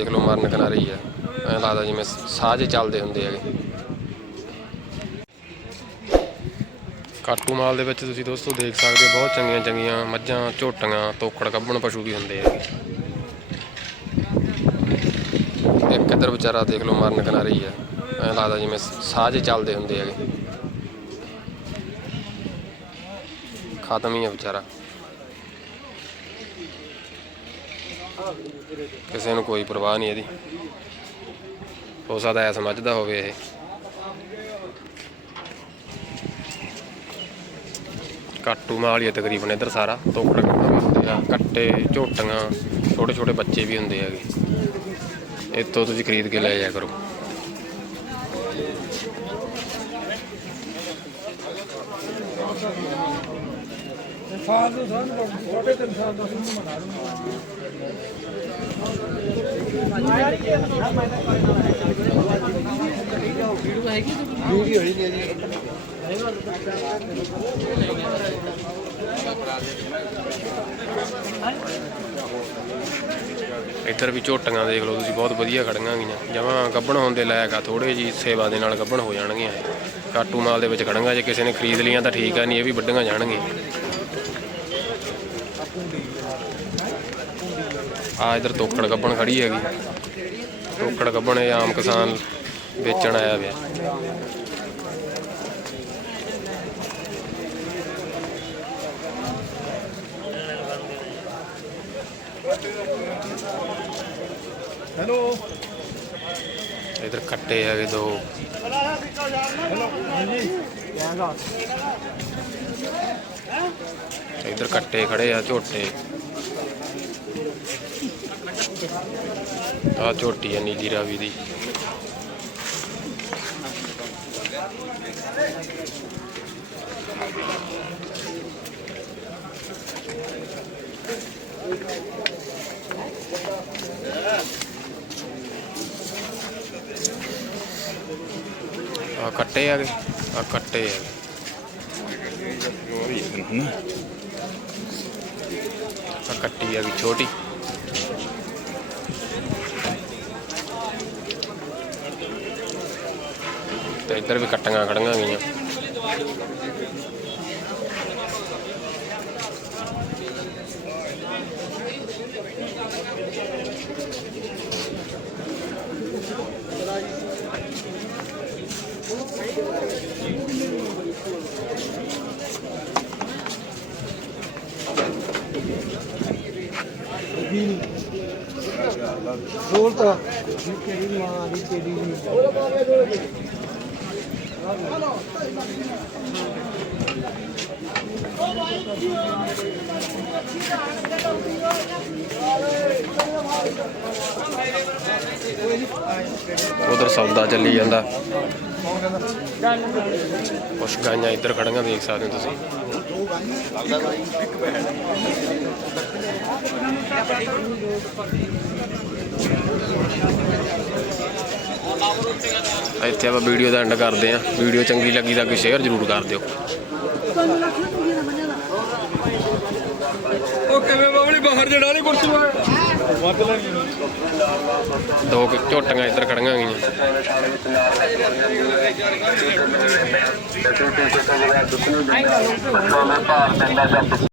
ਦੇਖ ਲਓ ਮਰਨ ਕਿਨਾਰੇ ਹੀ। ਆ ਐਂ ਲੱਗਦਾ ਜਿਵੇਂ ਸਾਹ ਚੱਲਦੇ ਹੁੰਦੇ ਹੈਗੇ। ਕਾਟੂ ਮਾਲ ਦੇ ਵਿੱਚ ਤੁਸੀਂ ਦੋਸਤੋ ਦੇਖ ਸਕਦੇ ਹੋ, ਬਹੁਤ ਚੰਗੀਆਂ ਚੰਗੀਆਂ ਮੱਝਾਂ, ਝੋਟੀਆਂ, ਤੋਕੜ ਕੱਢਣ ਪਸ਼ੂ ਵੀ ਹੁੰਦੇ ਹੈਗੇ। ਇੱਕ ਇੱਧਰ ਵਿਚਾਰਾ ਦੇਖ ਲਓ ਮਰਨ ਕਿਨਾਰੇ ਹੀ। ਆ ਐਂ ਲੱਗਦਾ ਜਿਵੇਂ ਸਾਹ ਚੱਲਦੇ ਹੁੰਦੇ ਹੈਗੇ। ਖਤਮ ਹੀ ਆ ਵਿਚਾਰਾ। ਕਿਸੇ ਨੂੰ ਕੋਈ ਪਰਵਾਹ ਨਹੀਂ ਇਹਦੀ। ਹੋ ਸਕਦਾ ਐ ਸਮਝਦਾ ਹੋਵੇ ਇਹ। ਕਾਟੂ ਮਾਲ ਹੀ ਆ ਤਕਰੀਬਨ ਇੱਧਰ ਸਾਰਾ, ਤੋਕੜ ਹੁੰਦੇ ਆ। ਕੱਟੇ ਝੋਟੀਆਂ, ਛੋਟੇ ਛੋਟੇ ਬੱਚੇ ਵੀ ਹੁੰਦੇ ਹੈਗੇ। ਇੱਥੋਂ ਤੁਸੀਂ ਖਰੀਦ ਕੇ ਲੈ ਜਾਇਆ ਕਰੋ। ਸਾਲ ਸਾਨੂੰ ਛੋਟੇ ਤਿੰਨ ਸਾਲ ਦਾ ਮਨਾ ਲੂੰਗਾ ਵੀਡੀਓ ਹੀ ਨਹੀਂ ਜੀ ਇੱਧਰ ਵੀ ਝੋਟੀਆਂ ਦੇਖ ਲਓ ਤੁਸੀਂ, ਬਹੁਤ ਵਧੀਆ ਖੜੀਆਂ ਗਈਆਂ ਜਮਾਂ ਗੱਬਣ ਹੁੰਦੇ ਲਾਇਕ ਆ ਥੋੜੇ ਜੀ ਸੇਵਾ ਦੇ ਨਾਲ ਗੱਬਣ ਹੋ ਜਾਣਗੀਆਂ ਇਹ। ਕਾਟੂ ਮਾਲ ਦੇ ਵਿੱਚ ਖੜਾਂਗਾ ਜੇ ਕਿਸੇ ਨੇ ਖਰੀਦ ਲਈਆਂ ਤਾਂ ਠੀਕ ਆ, ਨਹੀਂ ਇਹ ਵੀ ਵੱਡੀਆਂ ਜਾਣਗੀਆਂ ਆ ਇੱਧਰ ਤੋਕੜ ਗੱਬਣ ਖੜੀ ਹੈਗੀ। ਤੋਕੜ ਗੱਬਣ ਇਹ ਆਮ ਕਿਸਾਨ ਵੇਚਣ ਆਇਆ ਵੇ। ਹੈਲੋ। ਇੱਧਰ ਕੱਟੇ ਹੈਗੇ ਦੋ। ਇੱਧਰ ਕੱਟੇ ਖੜੇ ਆ ਝੋਟੇ। ਆ ਝੋਟੀ ਆ ਨੀਲੀ ਰਾਵੀ ਦੀ। ਆ ਕੱਟੇ ਆ ਗਏ, ਆ ਕੱਟੇ ਆ ਆ ਕੱਟੀ ਆ ਗਈ ਛੋਟੀ। ਤੇ ਇੱਧਰ ਵੀ ਕੱਟੀਆਂ ਖੜੀਆਂ ਗਈਆਂ ਬੋਲ ਤਾਂ। ਕਿਹੜੀ ਮਾਂ ਦੀ ਤੇਰੀ ਉਧਰ ਸੌਦਾ ਚੱਲੀ ਜਾਂਦਾ। ਕੁਛ ਗਾਈਆਂ ਇੱਧਰ ਖੜੀਆਂ ਦੇਖ ਸਕਦੇ ਹੋ ਤੁਸੀਂ। ਇੱਥੇ ਆਪਾਂ ਵੀਡੀਓ ਦਾ ਐਂਡ ਕਰਦੇ ਆਂ ਵੀਡੀਓ ਚੰਗੀ ਲੱਗੀ ਤਾਂ ਕੋਈ ਸ਼ੇਅਰ ਜ਼ਰੂਰ ਕਰ ਦਿਓ। ਉਹ ਕਿਵੇਂ ਬਾਬਲੀ ਬਾਹਰ ਜੜਾ ਨਹੀਂ ਕੁਰਸੀ ਵੱਧ ਲੈਣੀ ਦੋ ਕੁ ਝੋਟੀਆਂ ਇੱਧਰ ਖੜੀਆਂ ਗਈਆਂ